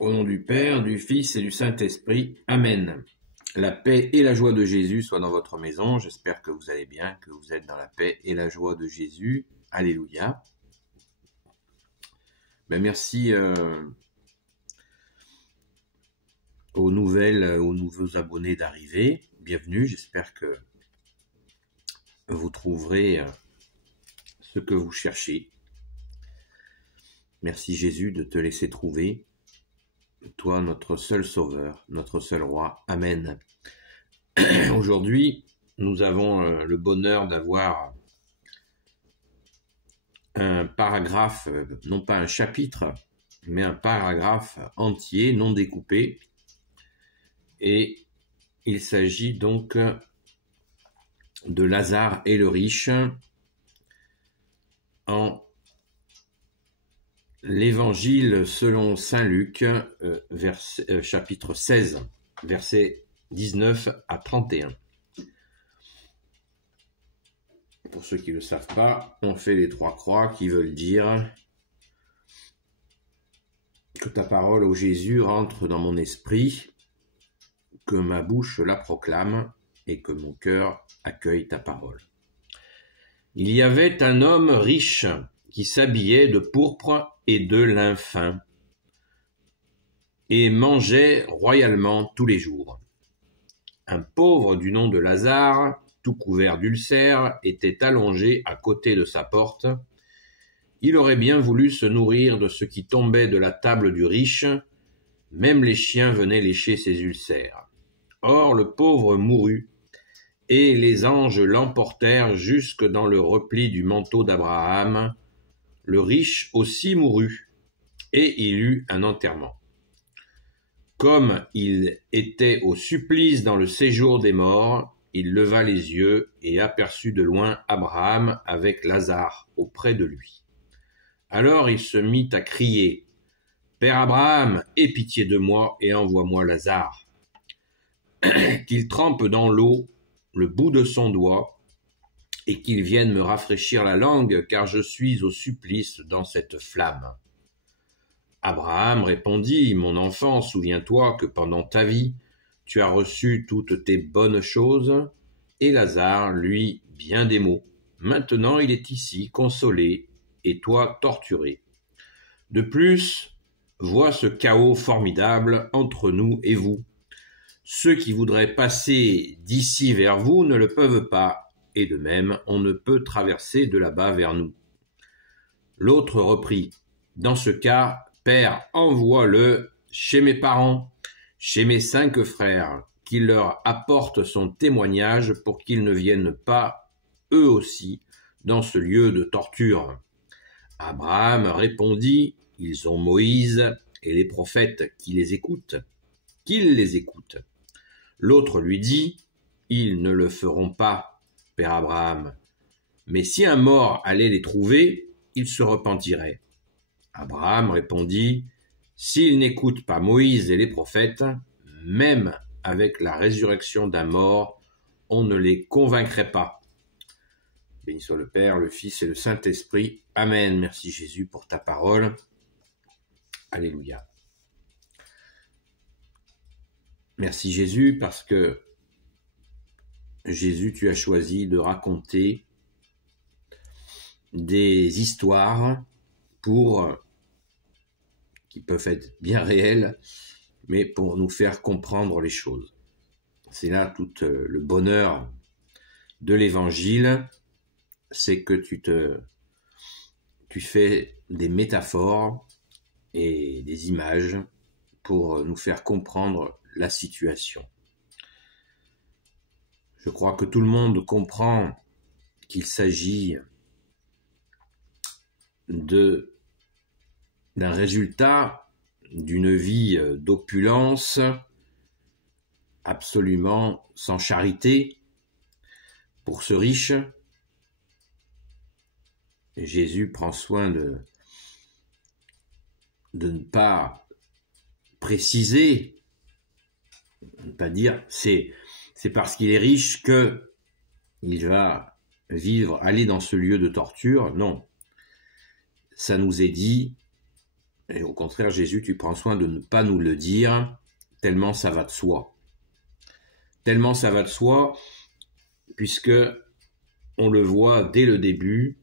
Au nom du Père, du Fils et du Saint-Esprit. Amen. La paix et la joie de Jésus soient dans votre maison. J'espère que vous allez bien, que vous êtes dans la paix et la joie de Jésus. Alléluia. Merci aux nouveaux abonnés d'arriver. Bienvenue, j'espère que vous trouverez ce que vous cherchez. Merci Jésus de te laisser trouver. Toi, notre seul sauveur, notre seul roi. Amen. Aujourd'hui, nous avons le bonheur d'avoir un paragraphe, non pas un chapitre, mais un paragraphe entier, non découpé. Et il s'agit donc de Lazare et le riche en l'Évangile selon saint Luc, chapitre 16, versets 19 à 31. Pour ceux qui ne le savent pas, on fait les trois croix qui veulent dire que ta parole, ô Jésus, rentre dans mon esprit, que ma bouche la proclame et que mon cœur accueille ta parole. Il y avait un homme riche qui s'habillait de pourpre et de lin fin et mangeait royalement tous les jours. Un pauvre du nom de Lazare, tout couvert d'ulcères, était allongé à côté de sa porte. Il aurait bien voulu se nourrir de ce qui tombait de la table du riche, même les chiens venaient lécher ses ulcères. Or le pauvre mourut, et les anges l'emportèrent jusque dans le repli du manteau d'Abraham. Le riche aussi mourut, et il eut un enterrement. Comme il était au supplice dans le séjour des morts, il leva les yeux et aperçut de loin Abraham avec Lazare auprès de lui. Alors il se mit à crier « Père Abraham, aie pitié de moi et envoie-moi Lazare, qu'il trempe dans l'eau le bout de son doigt et qu'il vienne me rafraîchir la langue, car je suis au supplice dans cette flamme. » Abraham répondit « Mon enfant, souviens-toi que pendant ta vie, tu as reçu toutes tes bonnes choses, et Lazare, lui, bien des maux. Maintenant il est ici, consolé, et toi torturé. De plus, vois ce chaos formidable entre nous et vous. Ceux qui voudraient passer d'ici vers vous ne le peuvent pas, et de même, on ne peut traverser de là-bas vers nous. » L'autre reprit « Dans ce cas, Père, envoie-le chez mes parents, chez mes 5 frères, qu'il leur apporte son témoignage pour qu'ils ne viennent pas, eux aussi, dans ce lieu de torture. » Abraham répondit « Ils ont Moïse et les prophètes qui les écoutent, qu'ils les écoutent. » L'autre lui dit « Ils ne le feront pas, Père Abraham, mais si un mort allait les trouver, ils se repentiraient. » Abraham répondit « S'ils n'écoutent pas Moïse et les prophètes, même avec la résurrection d'un mort, on ne les convaincrait pas. » Béni soit le Père, le Fils et le Saint-Esprit. Amen. Merci Jésus pour ta parole. Alléluia. Merci Jésus parce que Jésus, tu as choisi de raconter des histoires qui peuvent être bien réelles, mais pour nous faire comprendre les choses. C'est là tout le bonheur de l'Évangile, c'est que tu fais des métaphores et des images pour nous faire comprendre la situation. Je crois que tout le monde comprend qu'il s'agit d'un résultat d'une vie d'opulence absolument sans charité pour ce riche. Jésus prend soin de ne pas préciser, de ne pas dire c'est parce qu'il est riche que il va aller dans ce lieu de torture. Non, ça nous est dit Et au contraire, Jésus, tu prends soin de ne pas nous le dire, tellement ça va de soi. Tellement ça va de soi, puisque on le voit dès le début,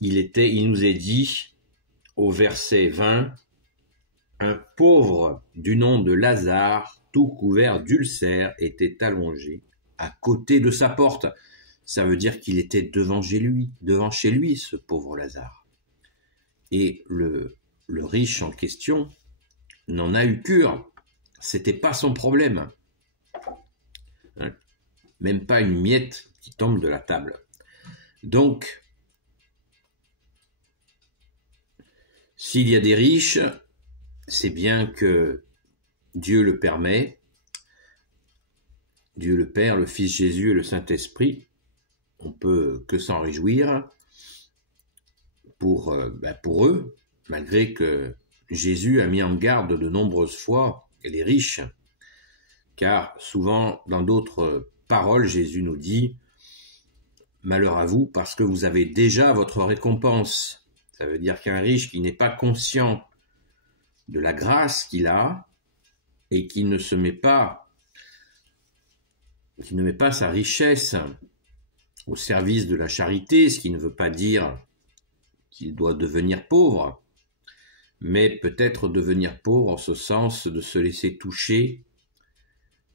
il nous est dit au verset 20, un pauvre du nom de Lazare, tout couvert d'ulcères, était allongé à côté de sa porte. Ça veut dire qu'il était devant chez lui, ce pauvre Lazare. Et le riche en question n'en a eu cure. C'était pas son problème. Hein? Même pas une miette qui tombe de la table. Donc, s'il y a des riches, c'est bien que Dieu le permet. Dieu le Père, le Fils Jésus et le Saint-Esprit. On peut que s'en réjouir pour eux, malgré que Jésus a mis en garde de nombreuses fois les riches, car souvent dans d'autres paroles, Jésus nous dit « Malheur à vous parce que vous avez déjà votre récompense ». Ça veut dire qu'un riche qui n'est pas conscient de la grâce qu'il a et qui ne met pas sa richesse au service de la charité, ce qui ne veut pas dire qu'il doit devenir pauvre, mais peut-être devenir pauvre en ce sens de se laisser toucher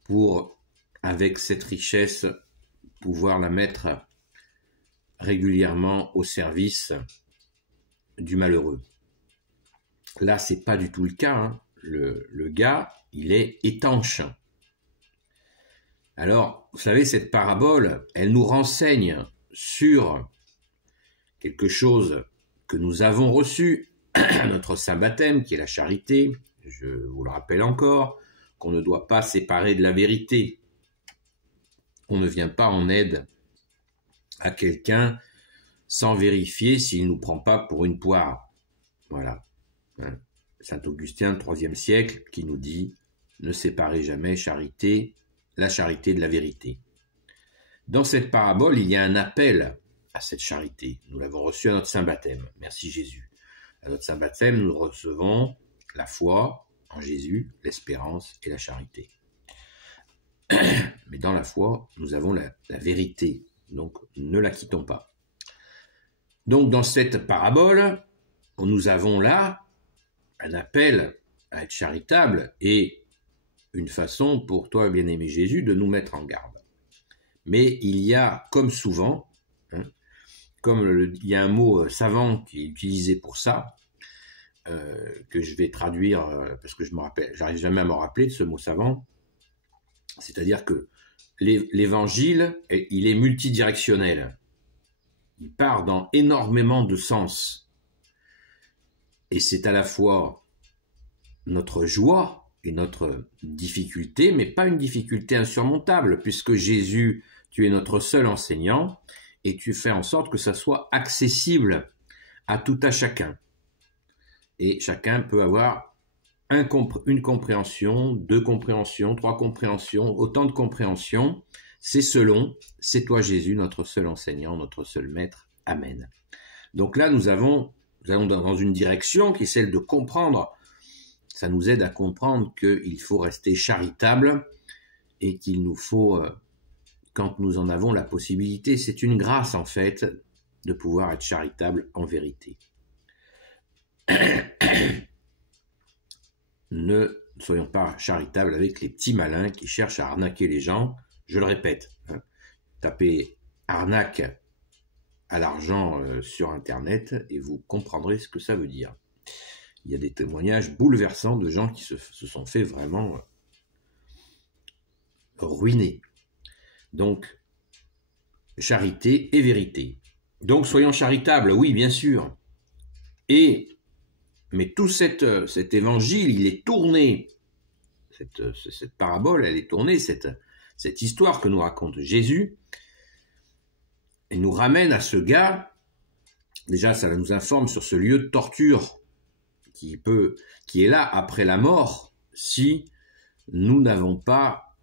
pour, avec cette richesse, pouvoir la mettre régulièrement au service du malheureux. Là, c'est pas du tout le cas. Hein. Le gars, il est étanche. Alors, vous savez, cette parabole, elle nous renseigne sur quelque chose que nous avons reçu, notre saint baptême, qui est la charité. Je vous le rappelle encore, qu'on ne doit pas séparer de la vérité. On ne vient pas en aide à quelqu'un sans vérifier s'il ne nous prend pas pour une poire. Voilà. Saint Augustin, 3e siècle, qui nous dit « Ne séparez jamais la charité de la vérité ». Dans cette parabole, il y a un appel à cette charité. Nous l'avons reçu à notre saint baptême. Merci Jésus. À notre saint baptême, nous recevons la foi en Jésus, l'espérance et la charité. Mais dans la foi, nous avons la vérité. Donc, ne la quittons pas. Donc, dans cette parabole, nous avons là un appel à être charitable et une façon pour toi, bien-aimé Jésus, de nous mettre en garde. Mais il y a, comme souvent, il y a un mot savant qui est utilisé pour ça, que je vais traduire parce que j'arrive jamais à me rappeler de ce mot savant. C'est-à-dire que l'évangile, il est multidirectionnel. Il part dans énormément de sens. Et c'est à la fois notre joie et notre difficulté, mais pas une difficulté insurmontable, puisque Jésus, tu es notre seul enseignant, et tu fais en sorte que ça soit accessible à tout à chacun. Et chacun peut avoir une compréhension, 2 compréhensions, 3 compréhensions, autant de compréhensions. C'est toi Jésus, notre seul enseignant, notre seul maître. Amen. Donc là, nous allons dans une direction qui est celle de comprendre. Ça nous aide à comprendre qu'il faut rester charitable et qu'il nous faut, quand nous en avons la possibilité, c'est une grâce en fait de pouvoir être charitable en vérité. Ne soyons pas charitables avec les petits malins qui cherchent à arnaquer les gens. Je le répète, tapez arnaque à l'argent sur Internet et vous comprendrez ce que ça veut dire. Il y a des témoignages bouleversants de gens qui se sont fait vraiment ruiner. Donc, charité et vérité. Donc, soyons charitables, oui, bien sûr. Mais tout cet évangile, il est tourné. Cette parabole, elle est tournée, cette histoire que nous raconte Jésus, elle nous ramène à ce gars. Déjà, ça nous informe sur ce lieu de torture qui est là après la mort, si nous n'avons pas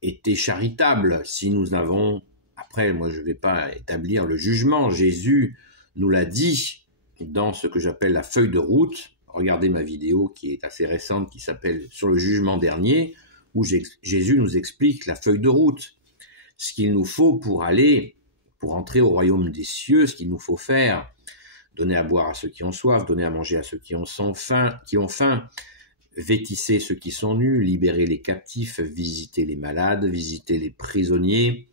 été charitables, si nous avons, après, moi je ne vais pas établir le jugement, Jésus nous l'a dit dans ce que j'appelle la feuille de route, regardez ma vidéo qui est assez récente, qui s'appelle « Sur le jugement dernier », où Jésus nous explique la feuille de route, ce qu'il nous faut pour entrer au royaume des cieux, ce qu'il nous faut faire, donner à boire à ceux qui ont soif, donner à manger à ceux qui ont faim, vêtissez ceux qui sont nus, libérer les captifs, visiter les malades, visiter les prisonniers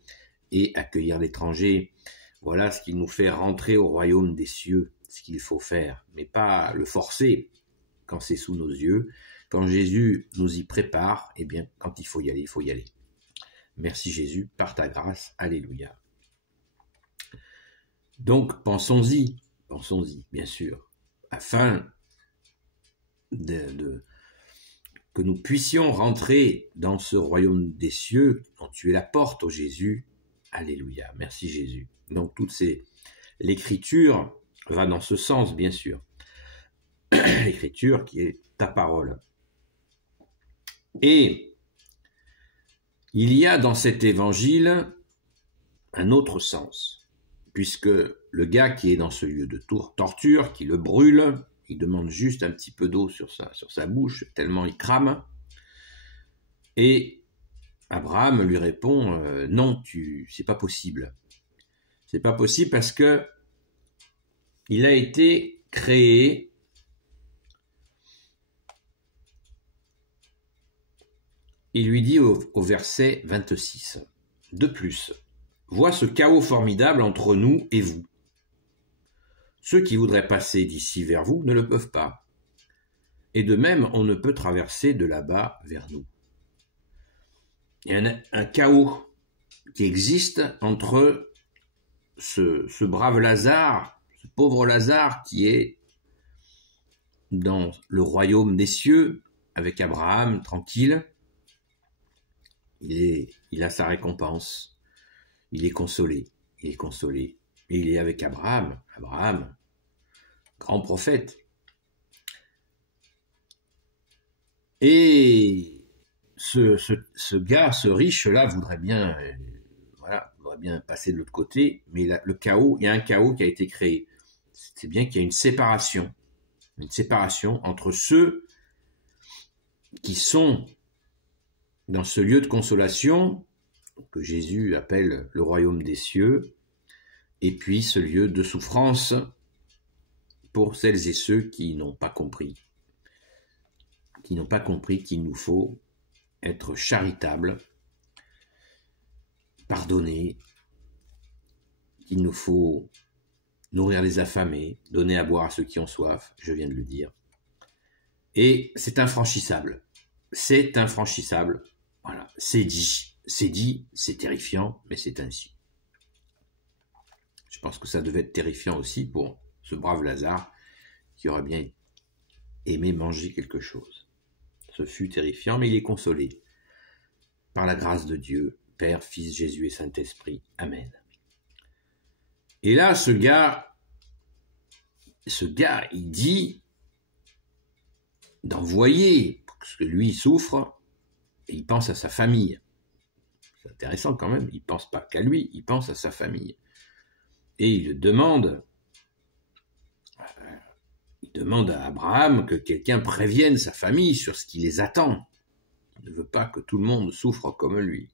et accueillir l'étranger. Voilà ce qu'il nous fait rentrer au royaume des cieux, ce qu'il faut faire, mais pas le forcer quand c'est sous nos yeux. Quand Jésus nous y prépare, eh bien, quand il faut y aller, il faut y aller. Merci Jésus, par ta grâce, alléluia. Donc, pensons-y, bien sûr, afin que nous puissions rentrer dans ce royaume des cieux, dont tu es la porte, ô Jésus. Alléluia, merci Jésus. Donc, l'écriture va dans ce sens, bien sûr. L'écriture qui est ta parole. Et il y a dans cet évangile un autre sens, puisque le gars qui est dans ce lieu de torture, qui le brûle, il demande juste un petit peu d'eau sur sa bouche, tellement il crame. Et Abraham lui répond « Non, c'est pas possible. C'est pas possible parce que il a été créé ». Il lui dit au verset 26, « De plus, vois ce chaos formidable entre nous et vous. Ceux qui voudraient passer d'ici vers vous ne le peuvent pas. Et de même, on ne peut traverser de là-bas vers nous. » Il y a un chaos qui existe entre ce brave Lazare, ce pauvre Lazare qui est dans le royaume des cieux avec Abraham, tranquille. Il a sa récompense, il est consolé, et il est avec Abraham, grand prophète. Et ce gars, ce riche-là, voudrait bien passer de l'autre côté, mais il y a un chaos qui a été créé. C'est bien qu'il y a une séparation entre ceux qui sont dans ce lieu de consolation que Jésus appelle le royaume des cieux, et puis ce lieu de souffrance pour celles et ceux qui n'ont pas compris qu'il nous faut être charitables, pardonner, qu'il nous faut nourrir les affamés, donner à boire à ceux qui ont soif, je viens de le dire. Et c'est infranchissable. Voilà, c'est dit, c'est terrifiant, mais c'est ainsi. Je pense que ça devait être terrifiant aussi pour ce brave Lazare qui aurait bien aimé manger quelque chose. Ce fut terrifiant, mais il est consolé. Par la grâce de Dieu, Père, Fils, Jésus et Saint-Esprit. Amen. Et là, ce gars, il dit d'envoyer, parce que lui, il souffre, et il pense à sa famille. C'est intéressant quand même, il ne pense pas qu'à lui, il pense à sa famille. Et il demande à Abraham que quelqu'un prévienne sa famille sur ce qui les attend. Il ne veut pas que tout le monde souffre comme lui.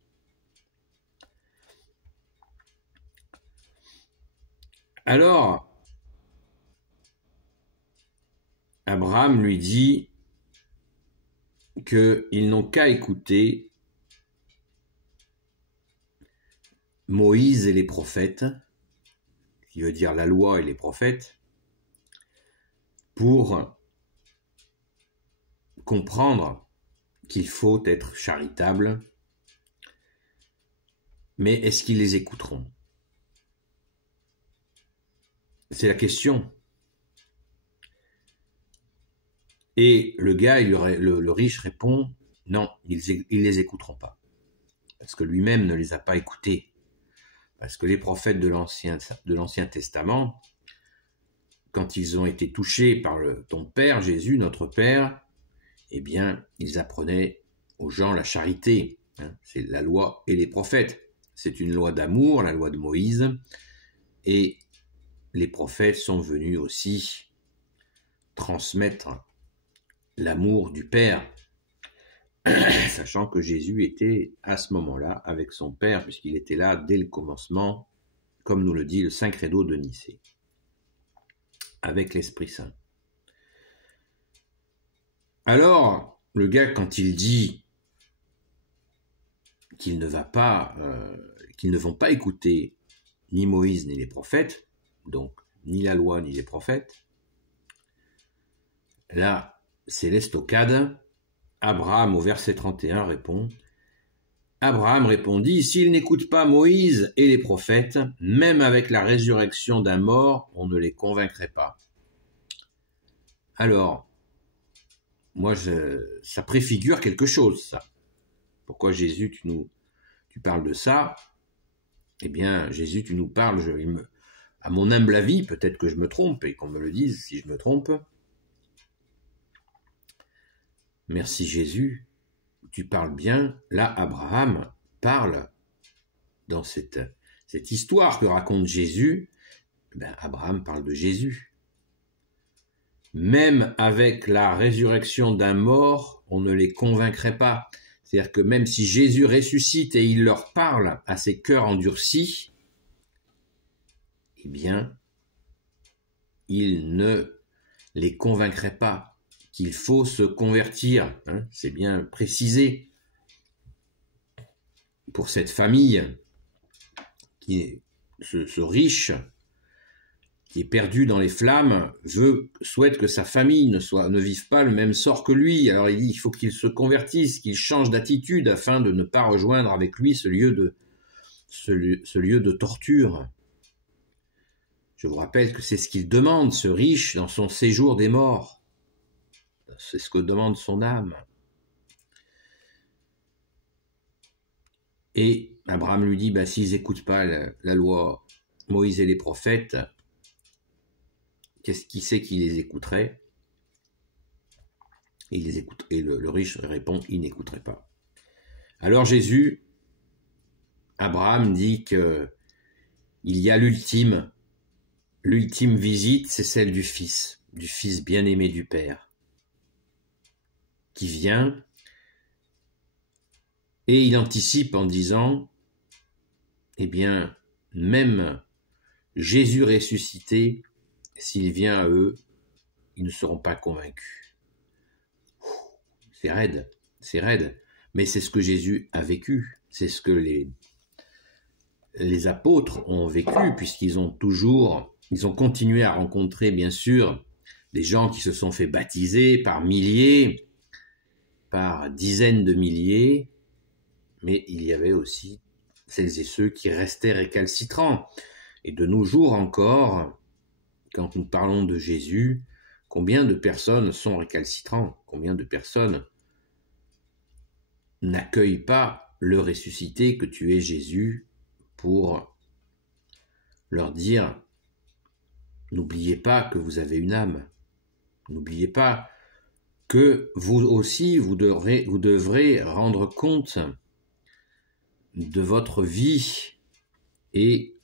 Alors, Abraham lui dit qu'ils n'ont qu'à écouter Moïse et les prophètes, qui veut dire la loi et les prophètes, pour comprendre qu'il faut être charitable. Mais est-ce qu'ils les écouteront? C'est la question. Et le gars, le riche répond, non, ils les écouteront pas. Parce que lui-même ne les a pas écoutés. Parce que les prophètes de l'Ancien Testament, quand ils ont été touchés par ton Père, Jésus, notre Père, eh bien, ils apprenaient aux gens la charité. C'est la loi et les prophètes. C'est une loi d'amour, la loi de Moïse. Et les prophètes sont venus aussi transmettre l'amour du Père, sachant que Jésus était à ce moment-là avec son Père, puisqu'il était là dès le commencement, comme nous le dit le Saint Credo de Nicée, avec l'Esprit Saint. Alors, le gars, quand il dit qu'ils ne vont pas écouter ni Moïse ni les prophètes, donc ni la loi ni les prophètes, là, c'est l'estocade. Abraham, au verset 31, répond « Abraham répondit, s'ils n'écoutent pas Moïse et les prophètes, même avec la résurrection d'un mort, on ne les convaincrait pas. » Alors, moi, ça préfigure quelque chose, ça. Pourquoi Jésus, tu parles de ça? Eh bien, Jésus, tu nous parles, à mon humble avis, peut-être que je me trompe, et qu'on me le dise si je me trompe. Merci Jésus, tu parles bien. Là, Abraham parle dans cette histoire que raconte Jésus. Abraham parle de Jésus. Même avec la résurrection d'un mort, on ne les convaincrait pas. C'est-à-dire que même si Jésus ressuscite et il leur parle à ces cœurs endurcis, eh bien, il ne les convaincrait pas qu'il faut se convertir. Hein, c'est bien précisé. Pour cette famille, qui est ce riche, qui est perdu dans les flammes, souhaite que sa famille ne vive pas le même sort que lui. Alors il dit il faut qu'il se convertisse, qu'il change d'attitude afin de ne pas rejoindre avec lui ce lieu de torture. Je vous rappelle que c'est ce qu'il demande, ce riche, dans son séjour des morts. C'est ce que demande son âme. Et Abraham lui dit, s'ils n'écoutent pas la loi, Moïse et les prophètes, qui c'est qui les écouterait? Il les écoute. Et le riche répond, il n'écouterait pas. Alors Jésus, Abraham dit que il y a l'ultime visite, c'est celle du Fils bien-aimé du Père, qui vient, et il anticipe en disant, eh bien, même Jésus ressuscité, s'il vient à eux, ils ne seront pas convaincus. C'est raide, mais c'est ce que Jésus a vécu, c'est ce que les apôtres ont vécu, puisqu'ils ont continué à rencontrer, bien sûr, des gens qui se sont fait baptiser par milliers, par dizaines de milliers, mais il y avait aussi celles et ceux qui restaient récalcitrants. Et de nos jours encore, quand nous parlons de Jésus, combien de personnes sont récalcitrants? Combien de personnes n'accueillent pas le ressuscité que tu es Jésus pour leur dire n'oubliez pas que vous avez une âme. N'oubliez pas que vous aussi, vous devrez rendre compte de votre vie et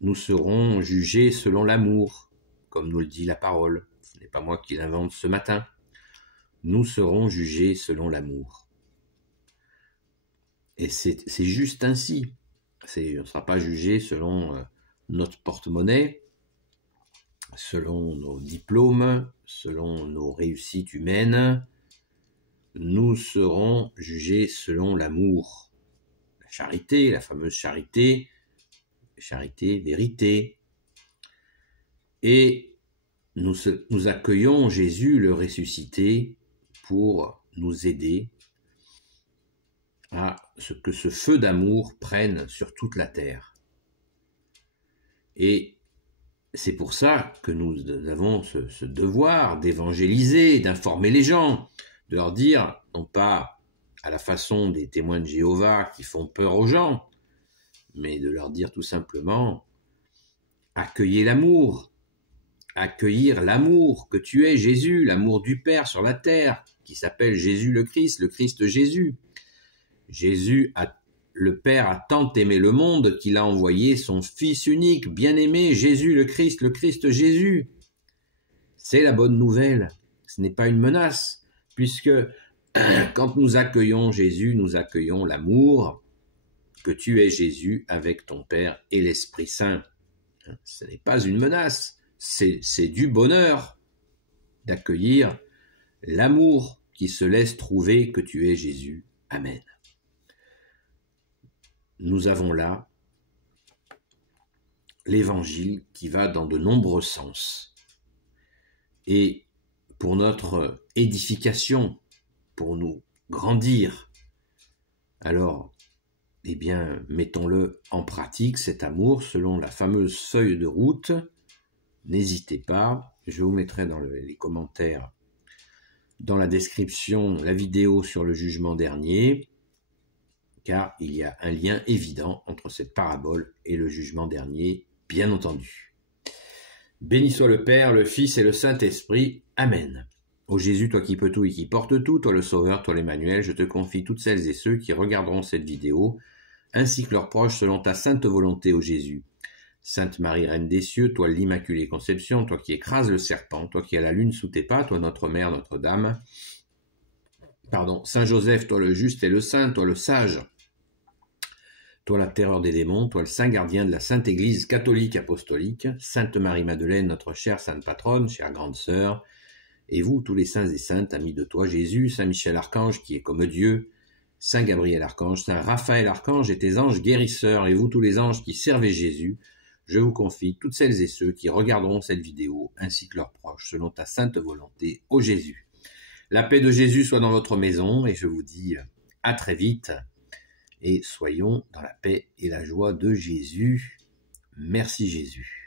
nous serons jugés selon l'amour, comme nous le dit la parole. Ce n'est pas moi qui l'invente ce matin. Nous serons jugés selon l'amour. Et c'est juste ainsi. On ne sera pas jugé selon notre porte-monnaie, selon nos diplômes, selon nos réussites humaines. Nous serons jugés selon l'amour. La charité, la fameuse charité, vérité. Et nous accueillons Jésus le ressuscité pour nous aider à ce que ce feu d'amour prenne sur toute la terre. Et c'est pour ça que nous avons ce devoir d'évangéliser, d'informer les gens, de leur dire, non pas à la façon des témoins de Jéhovah qui font peur aux gens, mais de leur dire tout simplement, accueillez l'amour, accueillir l'amour que tu es Jésus, l'amour du Père sur la terre, qui s'appelle Jésus le Christ Jésus. Le Père a tant aimé le monde qu'il a envoyé son Fils unique, bien-aimé, Jésus le Christ Jésus. C'est la bonne nouvelle, ce n'est pas une menace. puisque quand nous accueillons Jésus, nous accueillons l'amour que tu es Jésus avec ton Père et l'Esprit Saint. Ce n'est pas une menace, c'est du bonheur d'accueillir l'amour qui se laisse trouver que tu es Jésus. Amen. Nous avons là l'évangile qui va dans de nombreux sens. Et pour notre édification, pour nous grandir, alors, eh bien, mettons-le en pratique, cet amour, selon la fameuse feuille de route. N'hésitez pas, je vous mettrai dans les commentaires, dans la description, la vidéo sur le jugement dernier, car il y a un lien évident entre cette parabole et le jugement dernier, bien entendu. Béni soit le Père, le Fils et le Saint-Esprit. Amen. Ô Jésus, toi qui peux tout et qui portes tout, toi le Sauveur, toi l'Emmanuel, je te confie toutes celles et ceux qui regarderont cette vidéo, ainsi que leurs proches, selon ta sainte volonté, ô Jésus. Sainte Marie, Reine des cieux, toi l'Immaculée Conception, toi qui écrases le serpent, toi qui as la lune sous tes pas, toi notre Mère, Notre-Dame. Saint Joseph, toi le juste et le saint, toi le sage, toi la terreur des démons, toi le saint gardien de la Sainte Église catholique apostolique, Sainte Marie-Madeleine, notre chère sainte patronne, chère grande sœur, et vous, tous les saints et saintes, amis de toi, Jésus, Saint Michel Archange, qui est comme Dieu, Saint Gabriel Archange, Saint Raphaël Archange et tes anges guérisseurs, et vous, tous les anges qui servez Jésus, je vous confie toutes celles et ceux qui regarderont cette vidéo, ainsi que leurs proches, selon ta sainte volonté, ô Jésus. La paix de Jésus soit dans votre maison, et je vous dis à très vite, et soyons dans la paix et la joie de Jésus. Merci Jésus.